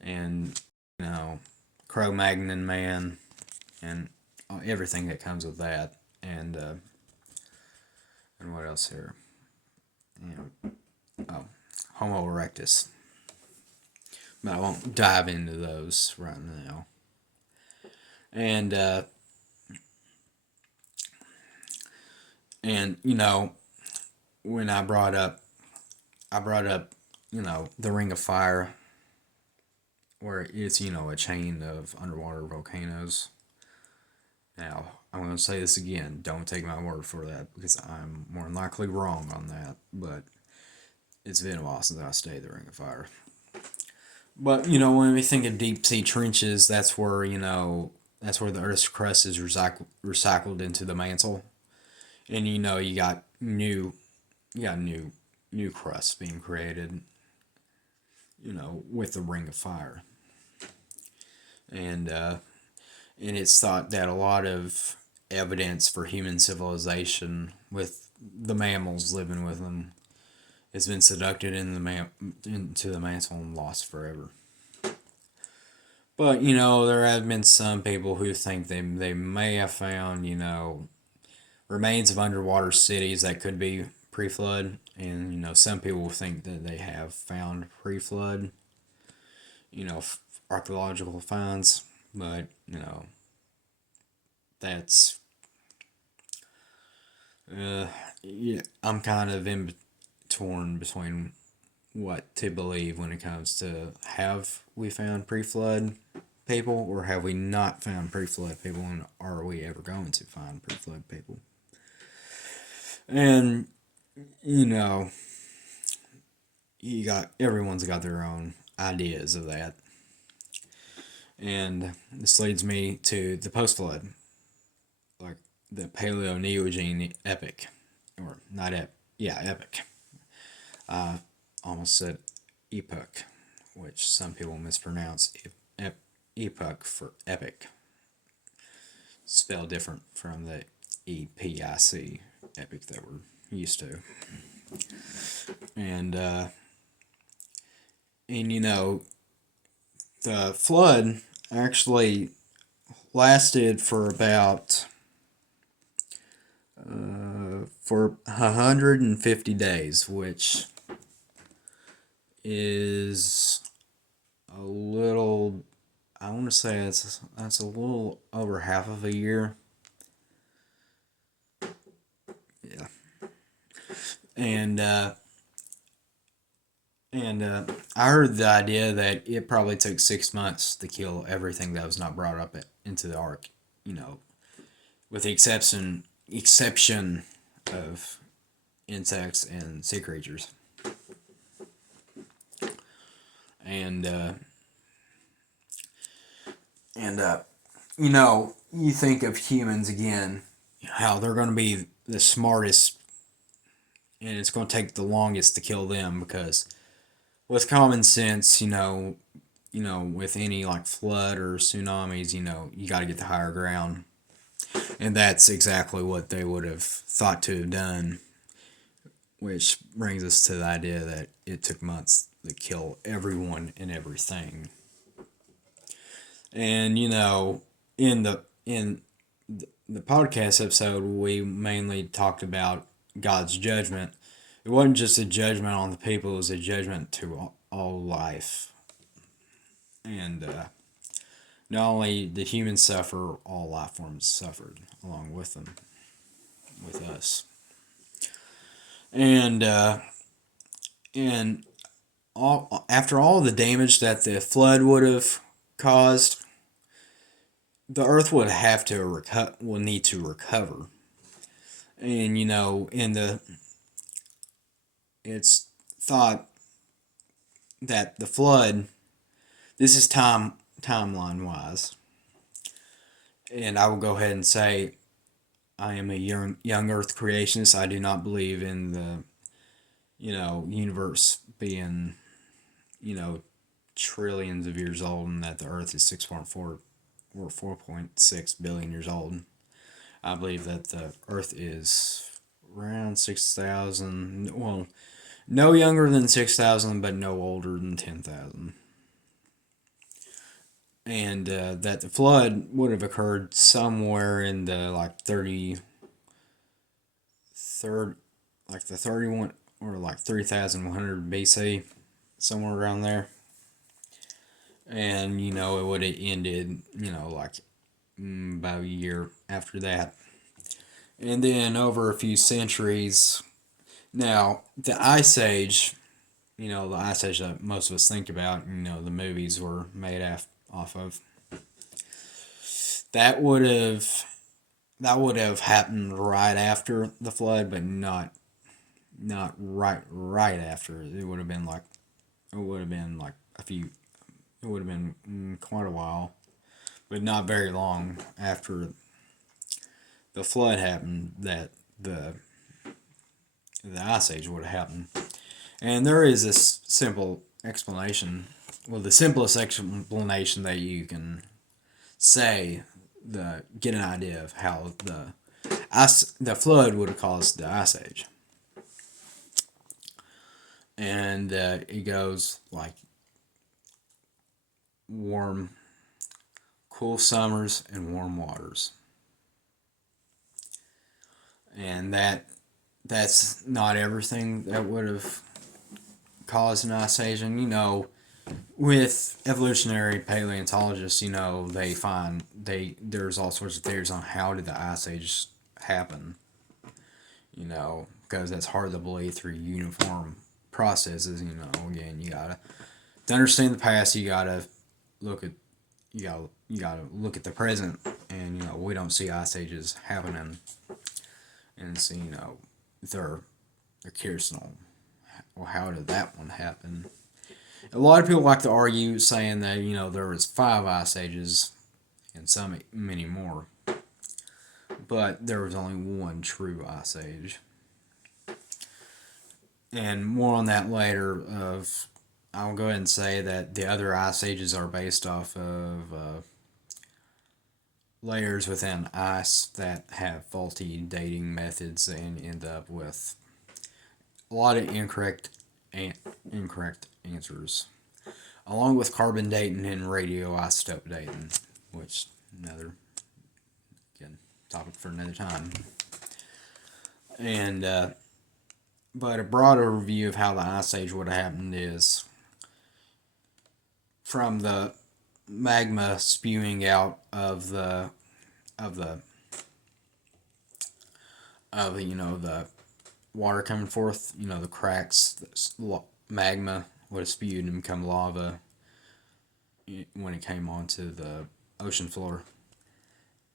and Cro-Magnon man, and everything that comes with that, and what else here? Oh, Homo erectus. But I won't dive into those right now. And when I brought up the Ring of Fire, where it's a chain of underwater volcanoes. Now I'm going to say this again. Don't take my word for that because I'm more than likely wrong on that. But it's been a while since I stayed the Ring of Fire. But when we think of deep sea trenches, that's where the Earth's crust is recycled into the mantle, and you got new crusts being created. With the Ring of Fire, and it's thought that a lot of evidence for human civilization with the mammals living with them has been seducted into the mantle and lost forever. But there have been some people who think they may have found remains of underwater cities that could be pre-flood, and some people think that they have found pre-flood archaeological finds, but that's yeah, I'm kind of in torn between what to believe when it comes to have we found pre-flood people or have we not found pre-flood people, and are we ever going to find pre-flood people? And you know everyone's got their own ideas of that, and this leads me to the post-flood, like the Paleo-Neogene epoch, or not yeah, epoch. I almost said epoch, which some people mispronounce epoch for epic, spelled different from the EPIC epic that we're used to. And the flood actually lasted for about for 150 days, which is a little. I want to say that's a little over half of a year. Yeah, and I heard the idea that it probably took 6 months to kill everything that was not brought up into the ark. You know, with the exception of insects and sea creatures. And you think of humans again, how they're going to be the smartest, and it's going to take the longest to kill them because with common sense, with any like flood or tsunamis, you got to get to higher ground, and that's exactly what they would have thought to have done. Which brings us to the idea that it took months to kill everyone and everything. And in the podcast episode, we mainly talked about God's judgment. It wasn't just a judgment on the people; it was a judgment to all life. And not only did humans suffer, all life forms suffered along with them, with us. And and after all the damage that the flood would have caused, the Earth would have to will need to recover. And it's thought that the flood. This is timeline wise, and I will go ahead and say I am a young Earth creationist. I do not believe in the universe being trillions of years old, and that the Earth is 6.4 or 4.6 billion years old. I believe that the Earth is around 6,000. Well, no younger than 6,000, but no older than 10,000. and that the flood would have occurred somewhere in the like 30, like the 31 or like 3100 BC, somewhere around there. And it would have ended, like about a year after that. And then over a few centuries, now the Ice Age, the Ice Age that most of us think about, the movies were made off of, that would have happened right after the flood, but not right after. It would have been like a few. It would have been quite a while, but not very long after the flood happened that the Ice Age would have happened. And there is this simple explanation. Well, the simplest explanation that you can say, get an idea of how the flood would have caused the Ice Age. And it goes like warm, cool summers and warm waters. And that's not everything that would have caused an Ice Age. And with evolutionary paleontologists, there's all sorts of theories on how did the Ice Age happen. Because that's hard to believe through uniform processes. Again, you gotta to understand the past. You gotta look at the present, and we don't see Ice Ages happening. And so they're curious to know, well, how did that one happen? A lot of people like to argue, saying that there was 5 Ice Ages and many more, but there was only one true Ice Age. And more on that later. I'll go ahead and say that the other Ice Ages are based off of layers within ice that have faulty dating methods and end up with a lot of incorrect answers, along with carbon dating and radioisotope dating, which another topic for another time. And but a broader review of how the Ice Age would have happened is from the magma spewing out of the water coming forth, the cracks, magma would have spewed and become lava when it came onto the ocean floor.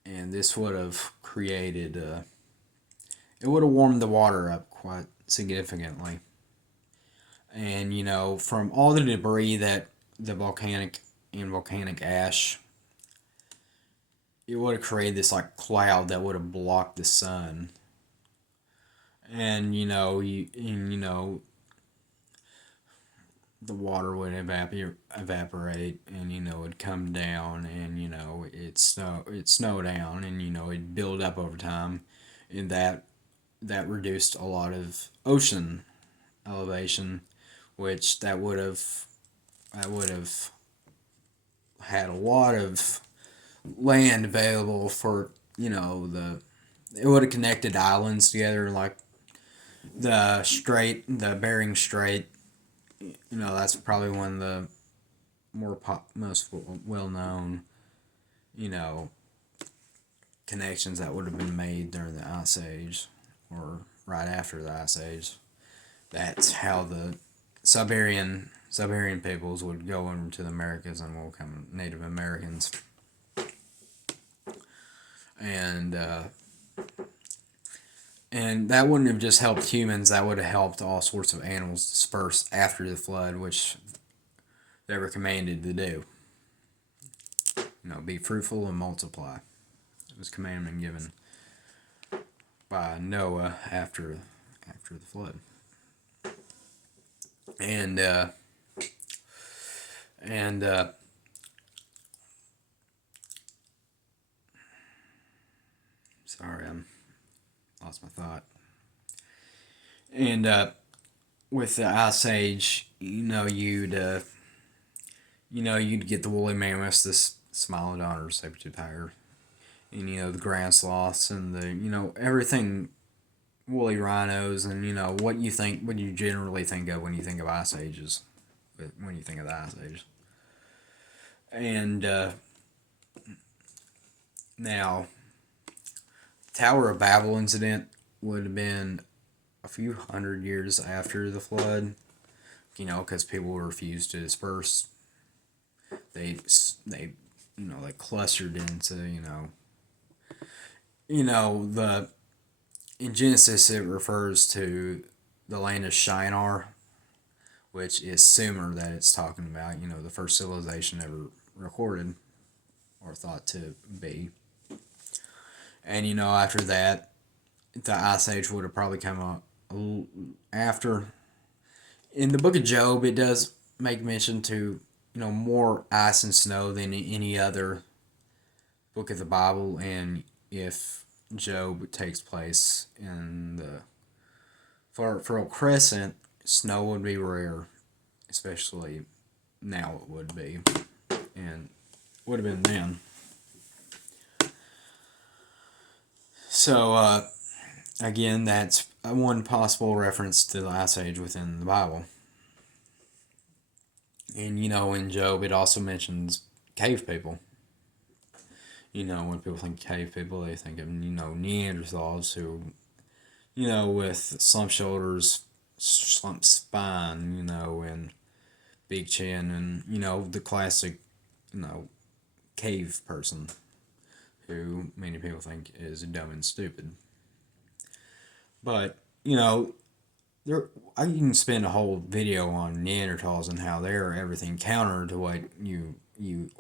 And this would have created, it would have warmed the water up quite significantly. And, from all the debris that the volcanic ash, it would have created this like cloud that would have blocked the sun. And the water would evaporate, and it'd come down, and it'd snow down, and it'd build up over time, and that reduced a lot of ocean elevation, which that would have had a lot of land available for it would have connected islands together, like the Bering Strait. That's probably one of the most well known connections that would have been made during the Ice Age or right after the Ice Age. That's how the Siberian peoples would go over to the Americas and will become Native Americans. And that wouldn't have just helped humans, that would have helped all sorts of animals disperse after the flood, which they were commanded to do. Be fruitful and multiply. It was commandment given by Noah after the flood. And sorry, I'm lost my thought. And with the Ice Age, you'd get the woolly mammoths, Smilodon or saber-tooth tiger, and the ground sloths and the everything, woolly rhinos, and what you generally think of when you think of ice ages, when you think of the ice age. And now, Tower of Babel incident would have been a few hundred years after the flood, because people refused to disperse. They they clustered into the in Genesis it refers to the land of Shinar, which is Sumer that it's talking about. The first civilization ever recorded or thought to be. And after that, the Ice Age would have probably come up after. In the Book of Job, it does make mention to more ice and snow than any other book of the Bible, and if Job takes place in the Fertile Crescent, snow would be rare, especially now it would be, and would have been then. So, again, that's one possible reference to the Ice Age within the Bible. And, in Job, it also mentions cave people. When people think cave people, they think of, Neanderthals who, with slump shoulders, slump spine, and big chin, and, the classic, cave person who many people think is dumb and stupid. But, I can spend a whole video on Neanderthals and how they're everything counter to what you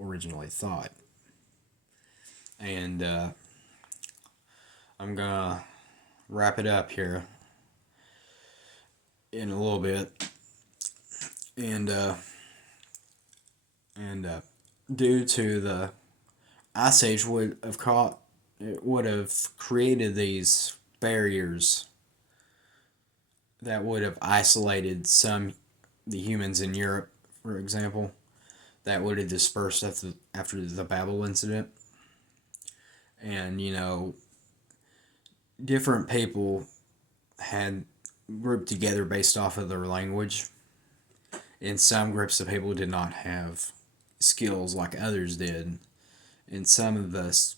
originally thought. And I'm gonna wrap it up here in a little bit. And due to the Ice Age would have created these barriers that would have isolated the humans in Europe, for example, that would have dispersed after the Babel incident. And, different people had grouped together based off of their language. And some groups of people did not have skills like others did. And some of us,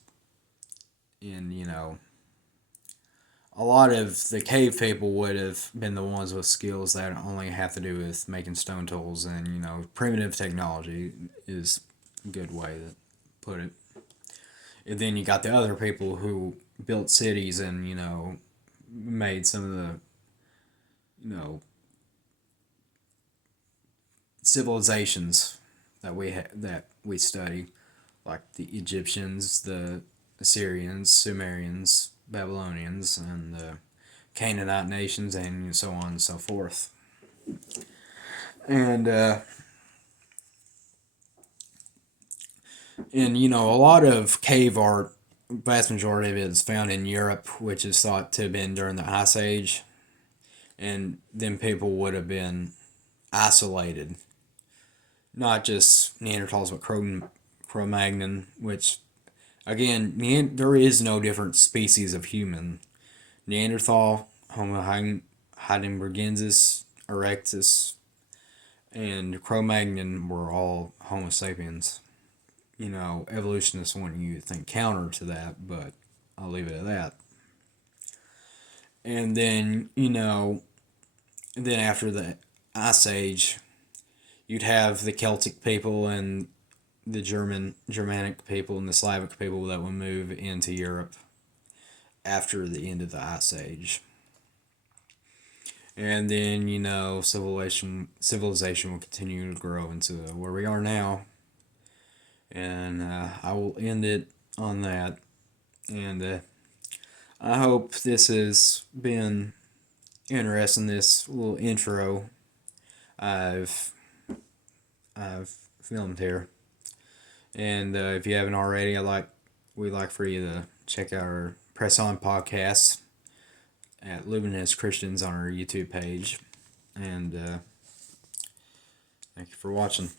a lot of the cave people would have been the ones with skills that only have to do with making stone tools, and primitive technology is a good way to put it. And then you got the other people who built cities and made some of the civilizations that we study, like the Egyptians, the Assyrians, Sumerians, Babylonians, and the Canaanite nations, and so on and so forth. And a lot of cave art, vast majority of it is found in Europe, which is thought to have been during the Ice Age. And then people would have been isolated. Not just Neanderthals, but Cro-Magnon, which, again, there is no different species of human. Neanderthal, Homo heidelbergensis, erectus, and Cro-Magnon were all Homo sapiens. Evolutionists want you to think counter to that, but I'll leave it at that. And then, then after the Ice Age, you'd have the Celtic people and the Germanic people and the Slavic people that would move into Europe after the end of the Ice Age. And then, civilization will continue to grow into where we are now. And I will end it on that. And I hope this has been interesting, this little intro I've filmed here. And if you haven't already, we'd like for you to check out our Press On podcast at Living as Christians on our YouTube page. And thank you for watching.